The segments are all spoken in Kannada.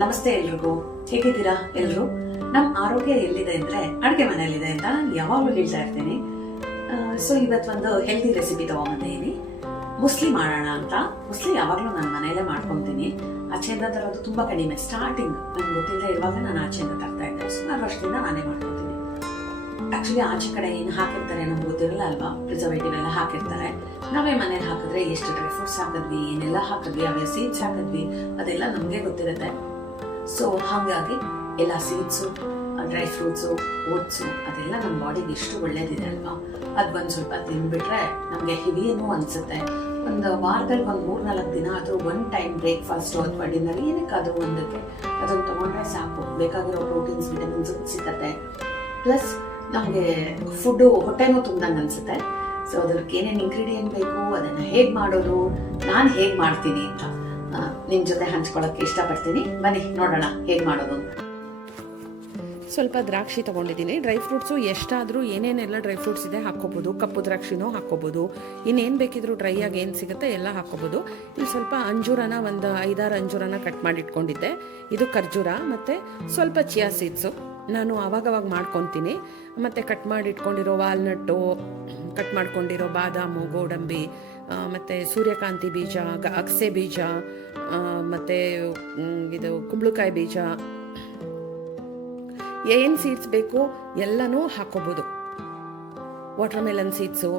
ನಮಸ್ತೆ ಎಲ್ರಿಗೂ, ಹೇಗಿದ್ದೀರಾ ಎಲ್ಲರೂ? ನಮ್ಮ ಆರೋಗ್ಯ ಎಲ್ಲಿದೆ ಅಂದ್ರೆ ಅಡುಗೆ ಮನೆಯಲ್ಲಿದೆ ಅಂತ ನಾನು ಯಾವಾಗಲೂ ಹೇಳ್ತಾ ಇರ್ತೀನಿ. ಸೊ ಇವತ್ತು ಒಂದು ಹೆಲ್ದಿ ರೆಸಿಪಿ ತಗೊಂಬಂದಿದ್ದೀನಿ. ಮುಸ್ಲಿ ಮಾಡೋಣ ಅಂತ. ಮುಸ್ಲಿ ಯಾವಾಗಲೂ ನಾನು ಮನೆಯಲ್ಲೇ ಮಾಡ್ಕೊತೀನಿ. ಆಚೆಯಿಂದ ತರೋದು ತುಂಬಾ ಕಡಿಮೆ. ಸ್ಟಾರ್ಟಿಂಗ್ ನನ್ಗೆ ಗೊತ್ತಿಲ್ಲದೆ ಇರುವಾಗ ನಾನು ಆಚೆಯಿಂದ ತರ್ತಾ ಇದ್ದೆ. ಸುಮಾರು ವರ್ಷದಿಂದ ನಾನೇ ಮಾಡ್ಕೊತೀನಿ. ಆಕ್ಚುಲಿ ಆಚೆ ಕಡೆ ಏನು ಹಾಕಿರ್ತಾರೆ ನಮ್ಗೆ ಗೊತ್ತಿರಲ್ಲ ಅಲ್ವಾ. ಪ್ರಿಸರ್ವೇಟಿವ್ ಎಲ್ಲ ಹಾಕಿರ್ತಾರೆ. ನಾವೇ ಮನೇಲಿ ಹಾಕಿದ್ರೆ ಎಷ್ಟು ಡ್ರೈ ಫ್ರೂಟ್ಸ್ ಹಾಕಿದ್ವಿ, ಏನೆಲ್ಲ ಹಾಕಿದ್ವಿ, ಅವೇ ಸೀಡ್ಸ್ ಹಾಕಿದ್ವಿ, ಅದೆಲ್ಲ ನಮಗೆ ಗೊತ್ತಿರುತ್ತೆ. ಸೊ ಹಾಗಾಗಿ ಎಲ್ಲ ಸೀಡ್ಸು, ಡ್ರೈ ಫ್ರೂಟ್ಸು, ಓಟ್ಸು ಅದೆಲ್ಲ ನಮ್ಮ ಬಾಡಿಗೆ ಎಷ್ಟು ಒಳ್ಳೇದಿದೆ ಅಲ್ವಾ. ಅದು ಬಂದು ಸ್ವಲ್ಪ ತಿಂದ್ಬಿಟ್ರೆ ನಮಗೆ ಹೆವಿಯೇನೂ ಅನಿಸುತ್ತೆ. ಒಂದು ವಾರದಲ್ಲಿ ಒಂದು 3-4 ದಿನ ಆದರೂ ಒನ್ ಟೈಮ್ ಬ್ರೇಕ್ಫಾಸ್ಟು ಅಥವಾ ಡಿನ್ನರ್ ಏನಕ್ಕಾದರೂ ಒಂದಕ್ಕೆ ಅದನ್ನು ತೊಗೊಂಡ್ರೆ ಸಾಕು. ಬೇಕಾಗಿರೋ ಪ್ರೋಟೀನ್ಸ್, ವಿಟಮಿನ್ಸ್ ಸಿಗುತ್ತೆ. ಪ್ಲಸ್ ನಮಗೆ ಫುಡ್ಡು ಹೊಟ್ಟೆನೂ ತುಂಬ್ದಂಗೆ ಅನಿಸುತ್ತೆ. ಸೊ ಅದಕ್ಕೆ ಏನೇನು ಇಂಗ್ರೀಡಿಯೆಂಟ್ ಬೇಕು, ಅದನ್ನು ಹೇಗೆ ಮಾಡೋದು, ನಾನು ಹೇಗೆ ಮಾಡ್ತೀನಿ ಅಂತ ನಿಮ್ಮ ಜೊತೆ ಹಂಚ್ಕೊಳ್ಳೋಕ್ಕೆ ಇಷ್ಟಪಡ್ತೀನಿ. ಬನ್ನಿ ನೋಡೋಣ ಹೇಗೆ ಮಾಡೋದು ಅಂತ. ಸ್ವಲ್ಪ ದ್ರಾಕ್ಷಿ ತೊಗೊಂಡಿದ್ದೀನಿ. ಡ್ರೈ ಫ್ರೂಟ್ಸು ಎಷ್ಟಾದರೂ ಏನೇನೆಲ್ಲ ಡ್ರೈ ಫ್ರೂಟ್ಸ್ ಇದೆ ಹಾಕ್ಕೋಬೋದು. ಕಪ್ಪು ದ್ರಾಕ್ಷಿನೂ ಹಾಕ್ಕೋಬೋದು. ಇನ್ನೇನು ಬೇಕಿದ್ರು ಡ್ರೈ ಆಗಿ ಏನು ಸಿಗುತ್ತೆ ಎಲ್ಲ ಹಾಕ್ಕೋಬೋದು. ಇಲ್ಲಿ ಸ್ವಲ್ಪ ಅಂಜೂರನ ಒಂದು 5-6 ಅಂಜೂರನ ಕಟ್ ಮಾಡಿ ಇಟ್ಕೊಂಡಿದ್ದೆ. ಇದು ಖರ್ಜೂರ ಮತ್ತು ಸ್ವಲ್ಪ ಚಿಯಾ ಸೀಡ್ಸು ನಾನು ಆವಾಗವಾಗ ಮಾಡ್ಕೊತೀನಿ. ಮತ್ತು ಕಟ್ ಮಾಡಿ ಇಟ್ಕೊಂಡಿರೋ ವಾಲ್ನಟ್ಟು, ಕಟ್ ಮಾಡ್ಕೊಂಡಿರೋ ಬಾದಾಮು, ಗೋಡಂಬಿ, ಮತ್ತು ಸೂರ್ಯಕಾಂತಿ ಬೀಜ, ಅಗಸೆ ಬೀಜ, ಮತ್ತು ಇದು ಕುಂಬಳಕಾಯಿ ಬೀಜ, ಏನು ಸೀಡ್ಸ್ ಬೇಕು ಎಲ್ಲನೂ ಹಾಕ್ಕೋಬೋದು. ವಾಟರ್ ಮೆಲನ್ ಸೀಡ್ಸು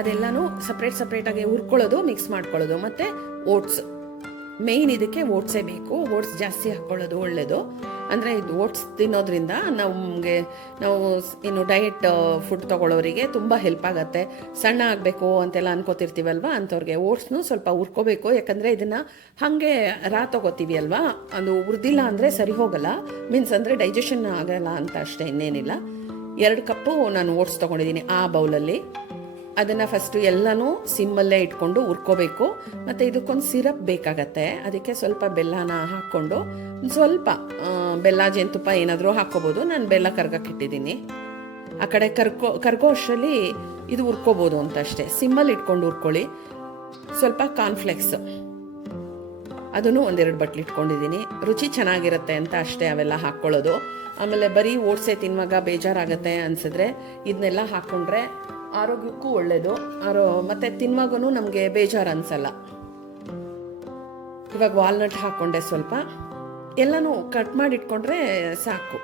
ಅದೆಲ್ಲನೂ ಸಪ್ರೇಟಾಗಿ ಹುರ್ಕೊಳ್ಳೋದು, ಮಿಕ್ಸ್ ಮಾಡ್ಕೊಳ್ಳೋದು. ಮತ್ತು ಓಟ್ಸ್, ಮೇಯ್ನ್ ಇದಕ್ಕೆ ಓಟ್ಸೇ ಬೇಕು. ಓಟ್ಸ್ ಜಾಸ್ತಿ ಹಾಕ್ಕೊಳ್ಳೋದು ಒಳ್ಳೆಯದು. ಅಂದರೆ ಇದು ಓಟ್ಸ್ ತಿನ್ನೋದ್ರಿಂದ ನಾವು ಏನು ಡಯಟ್ ಫುಡ್ ತೊಗೊಳ್ಳೋರಿಗೆ ತುಂಬ ಹೆಲ್ಪ್ ಆಗುತ್ತೆ. ಸಣ್ಣ ಆಗಬೇಕು ಅಂತೆಲ್ಲ ಅನ್ಕೋತಿರ್ತೀವಲ್ವ, ಅಂಥವ್ರಿಗೆ ಓಟ್ಸ್ನು ಸ್ವಲ್ಪ ಹುರ್ಕೋಬೇಕು. ಯಾಕಂದರೆ ಇದನ್ನು ಹಾಗೆ ತೊಗೋತೀವಿ ಅಲ್ವಾ, ಅದು ಹುರಿದಿಲ್ಲ ಅಂದರೆ ಸರಿ ಹೋಗಲ್ಲ. ಮೀನ್ಸ್ ಅಂದರೆ ಡೈಜೆಷನ್ ಆಗಲ್ಲ ಅಂತ ಅಷ್ಟೇ, ಇನ್ನೇನಿಲ್ಲ. 2 ಕಪ್ಪು ನಾನು ಓಟ್ಸ್ ತೊಗೊಂಡಿದ್ದೀನಿ ಆ ಬೌಲಲ್ಲಿ. ಅದನ್ನು ಫಸ್ಟು ಎಲ್ಲನೂ ಸಿಮ್ಮಲ್ಲೇ ಇಟ್ಕೊಂಡು ಹುರ್ಕೋಬೇಕು. ಮತ್ತು ಇದಕ್ಕೊಂದು ಸಿರಪ್ ಬೇಕಾಗತ್ತೆ. ಅದಕ್ಕೆ ಸ್ವಲ್ಪ ಬೆಲ್ಲನ ಹಾಕ್ಕೊಂಡು ಸ್ವಲ್ಪ ಬೆಲ್ಲ, ಜೇನುತುಪ್ಪ ಏನಾದರೂ ಹಾಕ್ಕೋಬೋದು. ನಾನು ಬೆಲ್ಲ ಕರ್ಗಕ್ಕಿಟ್ಟಿದ್ದೀನಿ. ಆ ಕಡೆ ಕರ್ಗೋ ಅಷ್ಟರಲ್ಲಿ ಇದು ಹುರ್ಕೋಬೋದು ಅಂತ ಅಷ್ಟೇ. ಸಿಮ್ಮಲ್ಲಿ ಇಟ್ಕೊಂಡು ಹುರ್ಕೊಳ್ಳಿ. ಸ್ವಲ್ಪ ಕಾರ್ನ್ಫ್ಲೆಕ್ಸ್ ಅದನ್ನು 1-2 ಬಟ್ಲು ಇಟ್ಕೊಂಡಿದ್ದೀನಿ. ರುಚಿ ಚೆನ್ನಾಗಿರುತ್ತೆ ಅಂತ ಅಷ್ಟೇ ಅವೆಲ್ಲ ಹಾಕ್ಕೊಳ್ಳೋದು. ಆಮೇಲೆ ಬರೀ ಓಟ್ಸೆ ತಿನ್ನುವಾಗ ಬೇಜಾರಾಗುತ್ತೆ ಅನಿಸಿದ್ರೆ ಇದನ್ನೆಲ್ಲ ಹಾಕ್ಕೊಂಡ್ರೆ ಆರೋಗ್ಯಕ್ಕೂ ಒಳ್ಳೆಯದು. ಮತ್ತು ತಿನ್ನುವಾಗೂ ನಮಗೆ ಬೇಜಾರು ಅನಿಸಲ್ಲ. ಇವಾಗ ವಾಲ್ನಟ್ ಹಾಕ್ಕೊಂಡೆ. ಸ್ವಲ್ಪ ಎಲ್ಲನೂ ಕಟ್ ಮಾಡಿ ಇಟ್ಕೊಂಡ್ರೆ ಸಾಕು.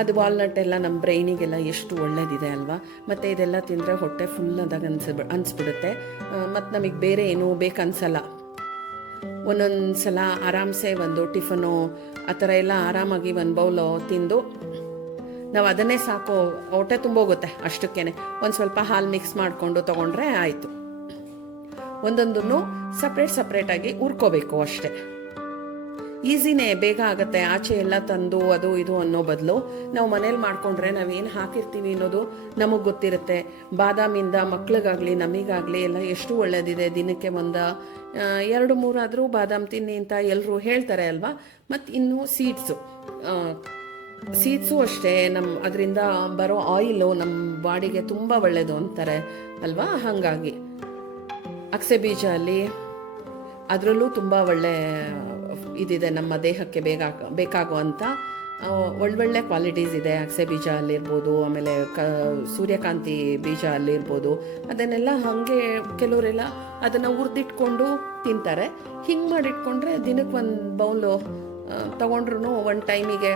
ಅದು ವಾಲ್ನಟ್ ಎಲ್ಲ ನಮ್ಮ ಬ್ರೈನಿಗೆಲ್ಲ ಎಷ್ಟು ಒಳ್ಳೇದಿದೆ ಅಲ್ವಾ. ಮತ್ತು ಇದೆಲ್ಲ ತಿಂದರೆ ಹೊಟ್ಟೆ ಫುಲ್ಲಾದಾಗ ಅನಿಸ್ಬಿಡುತ್ತೆ. ಮತ್ತು ನಮಗೆ ಬೇರೆ ಏನೂ ಬೇಕನ್ಸಲ್ಲ. ಒಂದೊಂದು ಸಲ ಆರಾಮ್ಸೆ ಒಂದು ಟಿಫನು ಆ ಥರ ಎಲ್ಲ ಆರಾಮಾಗಿ ಒಂದು ಬೌಲು ತಿಂದು ನಾವು ಅದನ್ನೇ ಸಾಕು, ಹೊಟ್ಟೆ ತುಂಬೋಗುತ್ತೆ ಅಷ್ಟಕ್ಕೇ. ಒಂದು ಸ್ವಲ್ಪ ಹಾಲು ಮಿಕ್ಸ್ ಮಾಡಿಕೊಂಡು ತೊಗೊಂಡ್ರೆ ಆಯಿತು. ಒಂದೊಂದನ್ನು ಸಪ್ರೇಟಾಗಿ ಹುರ್ಕೋಬೇಕು ಅಷ್ಟೇ. ಈಸಿನೇ, ಬೇಗ ಆಗುತ್ತೆ. ಆಚೆ ಎಲ್ಲ ತಂದು ಅದು ಇದು ಅನ್ನೋ ಬದಲು ನಾವು ಮನೇಲಿ ಮಾಡಿಕೊಂಡ್ರೆ ನಾವೇನು ಹಾಕಿರ್ತೀವಿ ಅನ್ನೋದು ನಮಗೆ ಗೊತ್ತಿರುತ್ತೆ. ಬಾದಾಮಿಂದ ಮಕ್ಳಿಗಾಗಲಿ ನಮಗಾಗಲಿ ಎಲ್ಲ ಎಷ್ಟು ಒಳ್ಳೆಯದಿದೆ. ದಿನಕ್ಕೆ ಒಂದು 2-3 ಆದರೂ ಬಾದಾಮ್ ತಿನ್ನಿ ಅಂತ ಎಲ್ಲರೂ ಹೇಳ್ತಾರೆ ಅಲ್ವಾ. ಮತ್ತು ಇನ್ನು ಸೀಡ್ಸು ಅಷ್ಟೇ, ಅದರಿಂದ ಬರೋ ಆಯಿಲು ನಮ್ಮ ಬಾಡಿಗೆ ತುಂಬ ಒಳ್ಳೆಯದು ಅಂತಾರೆ ಅಲ್ವಾ. ಹಾಗಾಗಿ ಅಗಸೆ ಬೀಜ ಅಲ್ಲಿ ಅದರಲ್ಲೂ ತುಂಬ ಒಳ್ಳೆ ಇದಿದೆ. ನಮ್ಮ ದೇಹಕ್ಕೆ ಬೇಕಾಗುವಂಥ ಒಳ್ಳೊಳ್ಳೆ ಕ್ವಾಲಿಟೀಸ್ ಇದೆ ಅಗಸೆ ಬೀಜ ಅಲ್ಲಿರ್ಬೋದು. ಆಮೇಲೆ ಸೂರ್ಯಕಾಂತಿ ಬೀಜ ಅಲ್ಲಿರ್ಬೋದು. ಅದನ್ನೆಲ್ಲ ಹಾಗೆ ಕೆಲವರೆಲ್ಲ ಅದನ್ನು ಹುರಿದಿಟ್ಕೊಂಡು ತಿಂತಾರೆ. ಹಿಂಗೆ ಮಾಡಿಟ್ಕೊಂಡ್ರೆ ದಿನಕ್ಕೆ 1 ಬೌಲು ತೊಗೊಂಡ್ರು ಒಂದು ಟೈಮಿಗೆ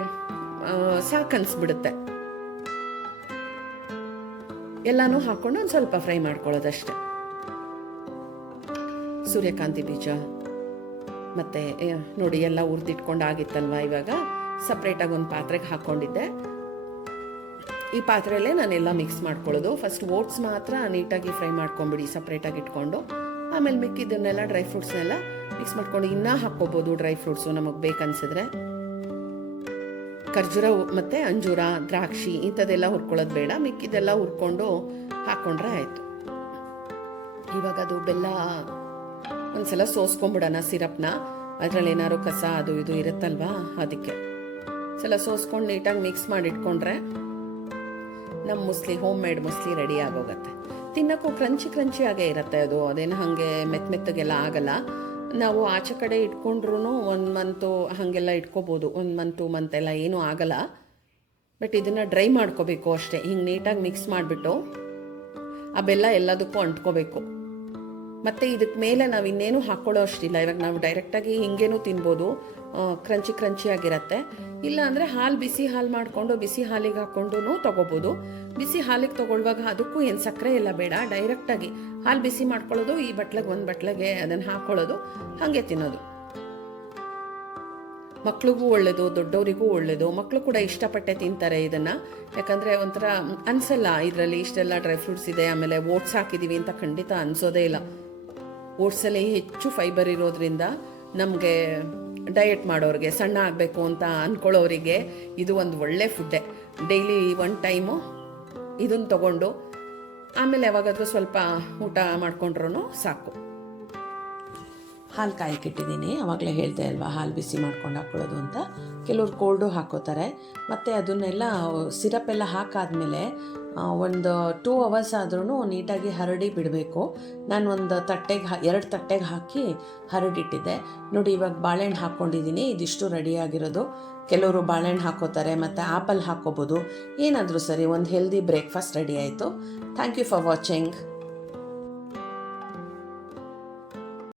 ಸಾಕನ್ಸ್ಬಿಡುತ್ತೆ. ಎಲ್ಲನೂ ಹಾಕ್ಕೊಂಡು ಒಂದು ಸ್ವಲ್ಪ ಫ್ರೈ ಮಾಡ್ಕೊಳ್ಳೋದಷ್ಟೆ. ಸೂರ್ಯಕಾಂತಿ ಬೀಜ ಮತ್ತು ನೋಡಿ ಎಲ್ಲ ಹುರಿದಿಟ್ಕೊಂಡು ಆಗಿತ್ತಲ್ವ. ಇವಾಗ ಸಪ್ರೇಟಾಗಿ ಒಂದು ಪಾತ್ರೆಗೆ ಹಾಕ್ಕೊಂಡಿದ್ದೆ. ಈ ಪಾತ್ರೆಯಲ್ಲೇ ನಾನೆಲ್ಲ ಮಿಕ್ಸ್ ಮಾಡ್ಕೊಳ್ಳೋದು. ಫಸ್ಟ್ ಓಟ್ಸ್ ಮಾತ್ರ ನೀಟಾಗಿ ಫ್ರೈ ಮಾಡ್ಕೊಂಬಿಡಿ ಸಪ್ರೇಟಾಗಿ ಇಟ್ಕೊಂಡು. ಆಮೇಲೆ ಮಿಕ್ಕಿದ್ದನ್ನೆಲ್ಲ ಡ್ರೈ ಫ್ರೂಟ್ಸ್ನೆಲ್ಲ ಮಿಕ್ಸ್ ಮಾಡ್ಕೊಂಡು ಇನ್ನೂ ಹಾಕ್ಕೋಬೋದು. ಡ್ರೈ ಫ್ರೂಟ್ಸು ನಮಗೆ ಬೇಕನ್ಸಿದ್ರೆ ಖರ್ಜೂರ ಮತ್ತು ಅಂಜೂರ, ದ್ರಾಕ್ಷಿ ಇಂಥದ್ದೆಲ್ಲ ಹುರ್ಕೊಳ್ಳೋದು ಬೇಡ. ಮಿಕ್ಕಿದೆಲ್ಲ ಹುರ್ಕೊಂಡು ಹಾಕ್ಕೊಂಡ್ರೆ ಆಯಿತು. ಇವಾಗ ಅದು ಬೆಲ್ಲ ಒಂದ್ಸಲ ಸೋಸ್ಕೊಂಬಿಡೋಣ ಸಿರಪ್ನ. ಅದರಲ್ಲಿ ಏನಾದ್ರು ಕಸ ಅದು ಇದು ಇರುತ್ತಲ್ವಾ, ಅದಕ್ಕೆ ಸಲ ಸೋಸ್ಕೊಂಡು ನೀಟಾಗಿ ಮಿಕ್ಸ್ ಮಾಡಿ ಇಟ್ಕೊಂಡ್ರೆ ನಮ್ಮ ಹೋಮ್ ಮೇಡ್ ಮುಸ್ಲಿ ರೆಡಿ ಆಗೋಗುತ್ತೆ. ತಿನ್ನೋಕ್ಕೂ ಕ್ರಂಚಿ ಆಗೇ ಇರುತ್ತೆ ಅದು. ಅದೇನು ಹಾಗೆ ಮೆತ್ತಗೆಲ್ಲ ಆಗಲ್ಲ. ನಾವು ಆಚೆ ಕಡೆ ಇಟ್ಕೊಂಡ್ರೂ 1 ಮಂತು ಹಾಗೆಲ್ಲ ಇಟ್ಕೋಬೋದು, 1 ಮಂತ್ 2 ಮಂತ್ ಎಲ್ಲ ಏನೂ ಆಗಲ್ಲ. ಬಟ್ ಇದನ್ನು ಡ್ರೈ ಮಾಡ್ಕೋಬೇಕು ಅಷ್ಟೇ. ಹಿಂಗೆ ನೀಟಾಗಿ ಮಿಕ್ಸ್ ಮಾಡಿಬಿಟ್ಟು ಆ ಬೆಲ್ಲ ಎಲ್ಲದಕ್ಕೂ ಅಂಟ್ಕೋಬೇಕು. ಮತ್ತು ಇದಕ್ಕೆ ಮೇಲೆ ನಾವು ಇನ್ನೇನು ಹಾಕ್ಕೊಳ್ಳೋ ಅಷ್ಟಿಲ್ಲ. ಇವಾಗ ನಾವು ಡೈರೆಕ್ಟಾಗಿ ಹಿಂಗೇನೂ ತಿನ್ಬೋದು, ಕ್ರಂಚಿಯಾಗಿರುತ್ತೆ. ಇಲ್ಲ ಅಂದರೆ ಬಿಸಿ ಹಾಲು ಮಾಡಿಕೊಂಡು ಬಿಸಿ ಹಾಲಿಗೆ ಹಾಕ್ಕೊಂಡು ತೊಗೋಬೋದು. ಬಿಸಿ ಹಾಲಿಗೆ ತೊಗೊಳ್ಳುವಾಗ ಅದಕ್ಕೂ ಏನು ಸಕ್ಕರೆ ಎಲ್ಲ ಬೇಡ, ಡೈರೆಕ್ಟಾಗಿ ಹಾಲು ಬಿಸಿ ಮಾಡ್ಕೊಳ್ಳೋದು, ಈ ಬಟ್ಲಿಗೆ 1 ಬಟ್ಲಿಗೆ ಅದನ್ನು ಹಾಕ್ಕೊಳ್ಳೋದು, ಹಾಗೆ ತಿನ್ನೋದು. ಮಕ್ಳಿಗೂ ಒಳ್ಳೆಯದು, ದೊಡ್ಡವರಿಗೂ ಒಳ್ಳೆಯದು. ಮಕ್ಕಳು ಕೂಡ ಇಷ್ಟಪಟ್ಟೆ ತಿಂತಾರೆ ಇದನ್ನು. ಯಾಕಂದರೆ ಒಂಥರ ಅನಿಸಲ್ಲ ಇದರಲ್ಲಿ ಇಷ್ಟೆಲ್ಲ ಡ್ರೈ ಫ್ರೂಟ್ಸ್ ಇದೆ, ಆಮೇಲೆ ಓಟ್ಸ್ ಹಾಕಿದ್ದೀವಿ ಅಂತ ಖಂಡಿತ ಅನಿಸೋದೇ ಇಲ್ಲ. ಓಟ್ಸಲ್ಲಿ ಹೆಚ್ಚು ಫೈಬರ್ ಇರೋದ್ರಿಂದ ನಮಗೆ ಡಯಟ್ ಮಾಡೋರಿಗೆ, ಸಣ್ಣ ಆಗಬೇಕು ಅಂತ ಅಂದ್ಕೊಳ್ಳೋರಿಗೆ ಇದು ಒಂದು ಒಳ್ಳೆ ಫುಡ್ಡೇ. ಡೈಲಿ 1 ಟೈಮು ಇದನ್ನು ತೊಗೊಂಡು ಆಮೇಲೆ ಯಾವಾಗಾದರೂ ಸ್ವಲ್ಪ ಊಟ ಮಾಡ್ಕೊಂಡ್ರೂ ಸಾಕು. ಹಾಲು ಕಾಯಕ್ಕಿಟ್ಟಿದ್ದೀನಿ, ಆವಾಗಲೇ ಹೇಳ್ದೆ ಅಲ್ವಾ ಹಾಲು ಬಿಸಿ ಮಾಡ್ಕೊಂಡು ಹಾಕ್ಕೊಳ್ಳೋದು ಅಂತ. ಕೆಲವ್ರು ಕೋಲ್ಡು ಹಾಕೋತಾರೆ. ಮತ್ತು ಅದನ್ನೆಲ್ಲ ಸಿರಪ್ ಎಲ್ಲ ಹಾಕಾದ್ಮೇಲೆ ಒಂದು 2 ಅವರ್ಸ್ ಆದ್ರೂ ನೀಟಾಗಿ ಹರಡಿ ಬಿಡಬೇಕು. ನಾನು ಒಂದು ತಟ್ಟೆಗೆ 2 ತಟ್ಟೆಗೆ ಹಾಕಿ ಹರಡಿಟ್ಟಿದ್ದೆ. ನೋಡಿ ಇವಾಗ ಬಾಳೆಹಣ್ಣು ಹಾಕ್ಕೊಂಡಿದ್ದೀನಿ, ಇದಿಷ್ಟು ರೆಡಿಯಾಗಿರೋದು. ಕೆಲವರು ಬಾಳೆಹಣ್ಣು ಹಾಕೋತಾರೆ, ಮತ್ತು ಆ್ಯಪಲ್ ಹಾಕ್ಕೋಬೋದು, ಏನಾದರೂ ಸರಿ. ಒಂದು ಹೆಲ್ದಿ ಬ್ರೇಕ್ಫಾಸ್ಟ್ ರೆಡಿ ಆಯಿತು. Thank you for watching.